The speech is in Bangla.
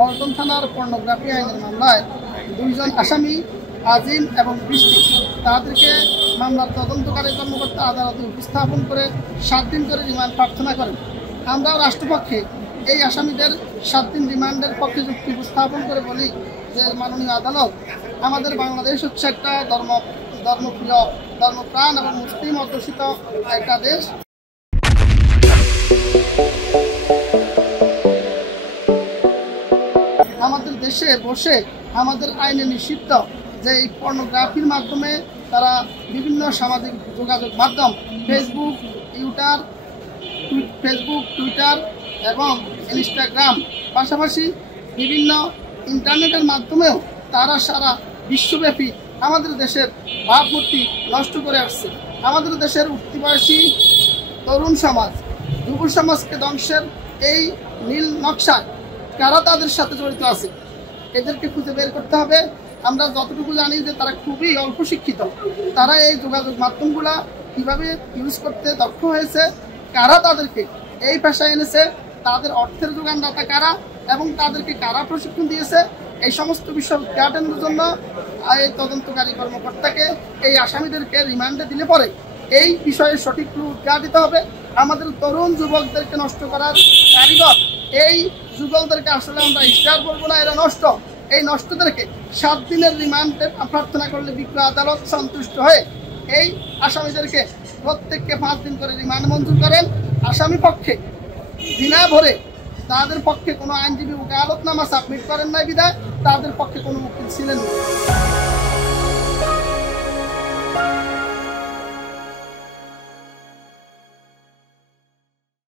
পল্টন থানার পর্নোগ্রাফি আইনের মামলায় 2 জন আসামি আজিম এবং বৃষ্টি তাদেরকে মামলার তদন্তকারী কর্মকর্তা আদালতে উপস্থাপন করে 7 দিন করে রিমান্ড প্রার্থনা করেন। আমরাও রাষ্ট্রপক্ষে এই আসামিদের 7 দিন রিমান্ডের পক্ষে যুক্তি উপস্থাপন করে বলি যে মাননীয় আদালত, আমাদের বাংলাদেশ হচ্ছে একটা ধর্মপ্রিয়, ধর্মপ্রাণ এবং মুসলিম অধ্যুষিত একটা দেশ। আমাদের দেশে বসে আমাদের আইনে নিষিদ্ধ যে এই পর্নোগ্রাফির মাধ্যমে তারা বিভিন্ন সামাজিক যোগাযোগ মাধ্যম ফেসবুক, টুইটার এবং ইনস্টাগ্রাম, পাশাপাশি বিভিন্ন ইন্টারনেটের মাধ্যমেও তারা সারা বিশ্বব্যাপী আমাদের দেশের ভাবমূর্তি নষ্ট করে আসছে। আমাদের দেশের উঠতি বয়সী তরুণ সমাজ, যুব সমাজকে ধ্বংসের এই নীল নকশায় কারা তাদের সাথে জড়িত আছে এদেরকে খুঁজে বের করতে হবে। আমরা যতটুকু জানি যে তারা খুবই অল্প শিক্ষিত, তারা এই যোগাযোগ মাধ্যমগুলা কিভাবে ইউজ করতে দক্ষ হয়েছে, কারা তাদেরকে এই পেশায় এনেছে, তাদের অর্থের যোগানদাতা কারা এবং তাদেরকে কারা প্রশিক্ষণ দিয়েছে, এই সমস্ত বিষয় উদ্ঘাটনের জন্য এই তদন্তকারী কর্মকর্তাকে এই আসামিদেরকে রিমান্ডে দিলে পরে এই বিষয়ে সঠিক উদ্ঘাটিত হবে। আমাদের তরুণ যুবকদেরকে নষ্ট করার কারিগর এই যুগলদেরকে আসলে আমরা স্টার বলবো না, এরা নষ্ট। এই নষ্টদেরকে 7 দিনের রিমান্ডে প্রার্থনা করলে বিজ্ঞ আদালত সন্তুষ্ট হয়ে এই আসামিদেরকে প্রত্যেককে 5 দিন করে রিমান্ড মঞ্জুর করেন। আসামি পক্ষে বিনা ভরে তাদের পক্ষে কোনো আইনজীবী ওকালতনামা সাবমিট করেন নাই বিধায় তাদের পক্ষে কোনো উকিল ছিলেন না।